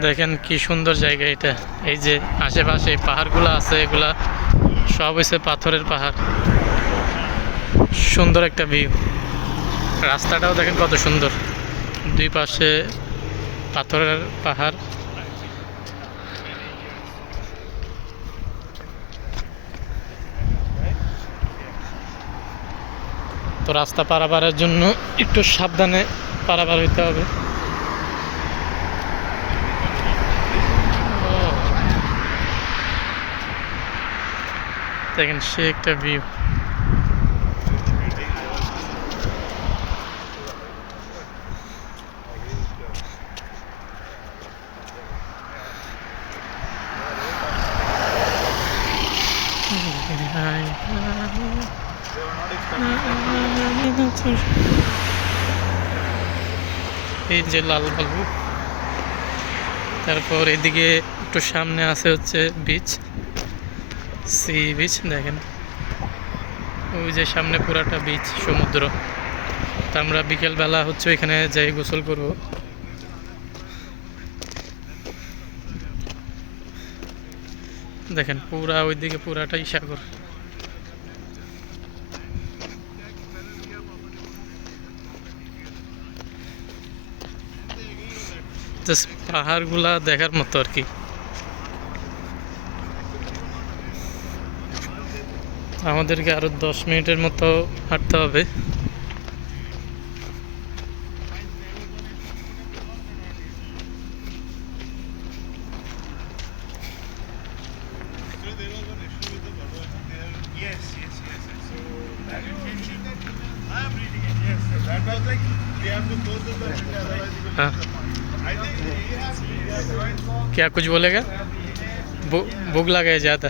দেখেন কি সুন্দর জায়গা এটা। এই যে আশেপাশে পাহাড়গুলো আছে, এগুলা সব হয়েছে পাথরের পাহাড়। সুন্দর একটা ভিউ রাস্তাটাও দেখেন কত সুন্দর। দুই পাশে পাথরের পাহাড়। তো রাস্তা পারাপারের জন্য একটু সাবধানে পারাপার হইতে হবে। দেখেন সে একটা ভিউ এই যে লাল বালু। তারপর এদিকে একটু সামনে আছে হচ্ছে বিচ সি বিচ, দেখেন। ওই যে সামনে পুরাটা বিচ সমুদ্র। তা আমরা বিকেলবেলা হচ্ছে এখানে যাই, গোসল করব। দেখেন, পুরা ওইদিকে পুরাটাই সাগর। জাস্ট পাহাড়গুলা দেখার মতো আর কি। আমাদেরকে আরও দশ মিনিটের মতো হাঁটতে হবে हाँ क्या कुछ बोलेगा भूख लगा ज़्यादा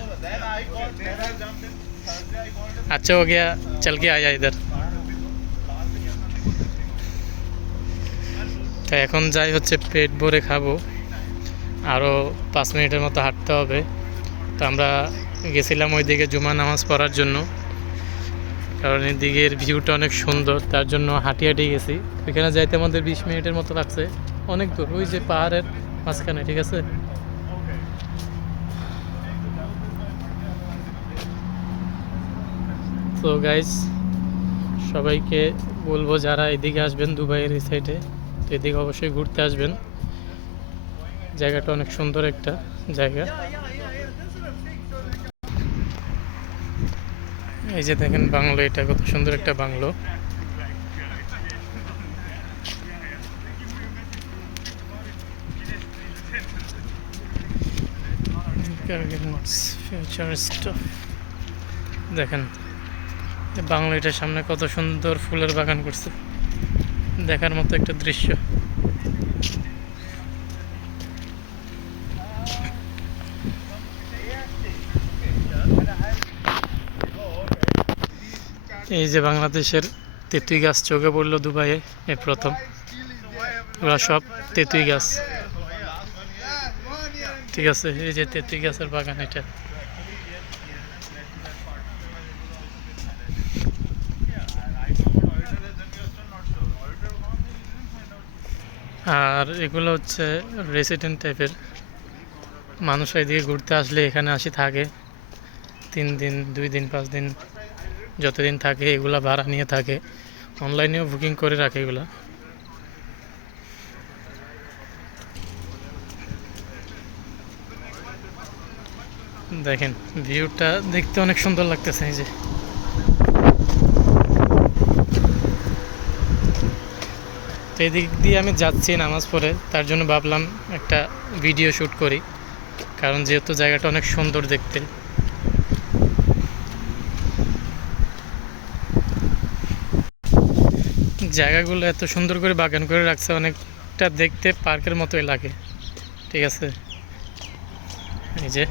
अच्छा हो गया चल के आया इधर তো এখন যাই হচ্ছে পেট ভরে খাবো আরও পাঁচ মিনিটের মতো হাঁটতে হবে তো আমরা গেছিলাম ওইদিকে জুমা নামাজ পড়ার জন্য কারণ এদিকের ভিউটা অনেক সুন্দর তার জন্য হাঁটি হাঁটি গেছি ওইখানে যাইতে আমাদের বিশ মিনিটের মতো লাগছে অনেক দূর ওই যে পাহাড়ের মাঝখানে ঠিক আছে তো গাইজ সবাইকে বলব যারা এদিকে আসবেন দুবাইয়ের এই সাইডে তো এদিকে অবশ্যই ঘুরতে আসবেন। জায়গাটা অনেক সুন্দর একটা জায়গা। এই যে দেখেন বাংলো, এটা কত সুন্দর একটা বাংলো। দেখেন বাংলাটার সামনে কত সুন্দর ফুলের বাগান করছে। দেখার মতো একটা দৃশ্য। এই যে বাংলাদেশের তেঁতুই গাছ চোখে পড়ল দুবাইয়ে এই প্রথম। ওরা সব তেঁতুই গাছ। ঠিক আছে, এই যে তেঁতুই গাছের বাগান এটা। আর এগুলো হচ্ছে রেসিডেন্ট টাইপের মানুষ এদিকে ঘুরতে আসলে এখানে আসি থাকে। তিন দিন, দুই দিন, পাঁচ দিন যতদিন থাকে এগুলো ভাড়া নিয়ে থাকে। অনলাইনেও বুকিং করে রাখে এগুলা। দেখেন ভিউটা দেখতে অনেক সুন্দর লাগতেছে, এই যে। এদিক দিয়ে আমি যাচ্ছি নামাজ পড়ে, তার জন্য ভাবলাম একটা ভিডিও শ্যুট করি, কারণ যেহেতু জায়গাটা অনেক সুন্দর দেখতে। জায়গাগুলো এত সুন্দর করে বাগান করে রাখছে, অনেকটা দেখতে পার্কের মতোই লাগে, ঠিক আছে? এই যে